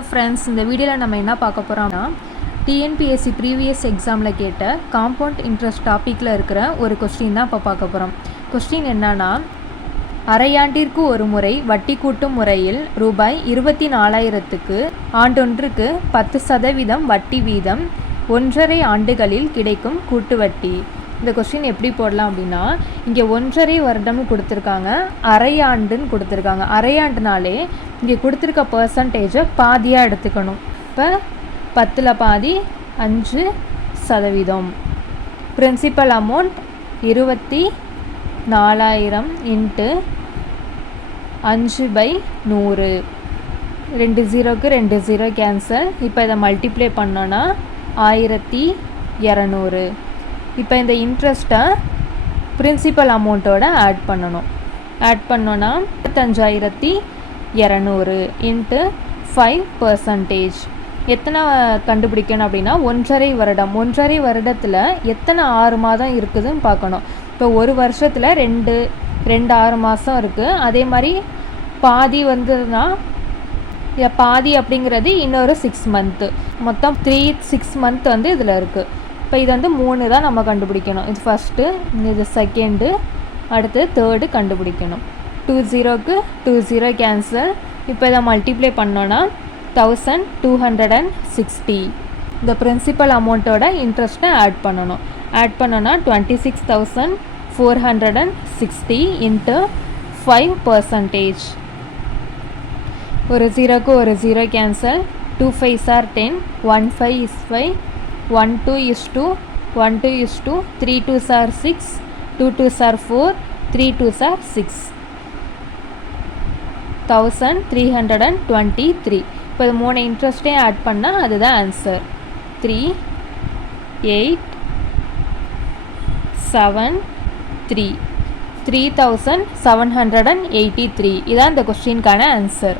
Friends இந்த வீடியோவில் நம்ம என்ன பார்க்க போகிறோம்னா டிஎன்பிஎஸ்சி ப்ரீவியஸ் எக்ஸாமில் கேட்ட காம்பவுண்ட் இன்ட்ரெஸ்ட் டாப்பிக்கில் இருக்கிற ஒரு கொஸ்டின் தான் இப்போ பார்க்க போகிறோம் கொஸ்டின் என்னன்னா அரையாண்டிற்கு ஒரு முறை வட்டி கூட்டும் முறையில் ரூபாய் இருபத்தி நாலாயிரத்துக்கு ஆண்டொன்றுக்கு பத்து சதவீதம் வட்டி வீதம் ஒன்றரை ஆண்டுகளில் கிடைக்கும் கூட்டு வட்டி. இந்த கொஸ்டின் எப்படி போடலாம் அப்படின்னா இங்கே ஒன்றரை வருடம்னு கொடுத்துருக்காங்க அரையாண்டுன்னு கொடுத்துருக்காங்க. அரையாண்டுனாலே இங்கே கொடுத்துருக்க பர்சன்டேஜை பாதியாக எடுத்துக்கணும். இப்போ பத்தில் பாதி அஞ்சு சதவீதம். பிரின்சிபல் அமௌண்ட் இருபத்தி நாலாயிரம் இன்ட்டு அஞ்சு பை நூறு. ரெண்டு ஜீரோக்கு ரெண்டு ஜீரோ கேன்சல் இப்போ இதை மல்டிப்ளை பண்ணோன்னா ஆயிரத்தி இரநூறு. இப்போ இந்த இன்ட்ரெஸ்ட்டை பிரின்சிபல் அமௌண்ட்டோட ஆட் பண்ணணும். ஆட் பண்ணோன்னா இருபத்தஞ்சாயிரத்தி இரநூறு இன்ட்டு ஃபைவ் பர்சன்டேஜ் எத்தனை கண்டுபிடிக்கணும் அப்படின்னா ஒன்றரை வருடம். ஒன்றரை வருடத்தில் எத்தனை ஆறு மாதம் இருக்குதுன்னு பார்க்கணும். இப்போ ஒரு வருஷத்தில் ரெண்டு ரெண்டு ஆறு மாதம் இருக்குது அதே மாதிரி பாதி வந்ததுன்னா பாதி அப்படிங்கிறது இன்னொரு சிக்ஸ் மந்த்து மொத்தம் த்ரீ சிக்ஸ் மந்த் வந்து இதில் இருக்குது இப்போ இது வந்து மூணு தான் நம்ம கண்டுபிடிக்கணும். இது ஃபஸ்ட்டு இது செகண்டு அடுத்து தேர்டு கண்டுபிடிக்கணும். டூ ஜீரோக்கு டூ ஜீரோ கேன்சல் இப்போ இதை மல்டிப்ளை பண்ணோன்னா thousand two hundred and sixty இந்த பிரின்சிபல் அமௌண்ட்டோட இன்ட்ரெஸ்ட்டை ஆட் பண்ணணும். ஆட் பண்ணோன்னா twenty six thousand four hundred and sixty into five percentage ஒரு ஜீரோக்கு ஒரு zero cancel two five are ten one five is five one two is two one two is two three two are six two two are four three two are six thousand three hundred and twenty three இப்போ இது மூணு இன்ட்ரெஸ்ட்டே add பண்ணால் அதுதான் answer three eight seven three three thousand seven hundred and eighty three இதான் இந்த கொஸ்டினுக்கான answer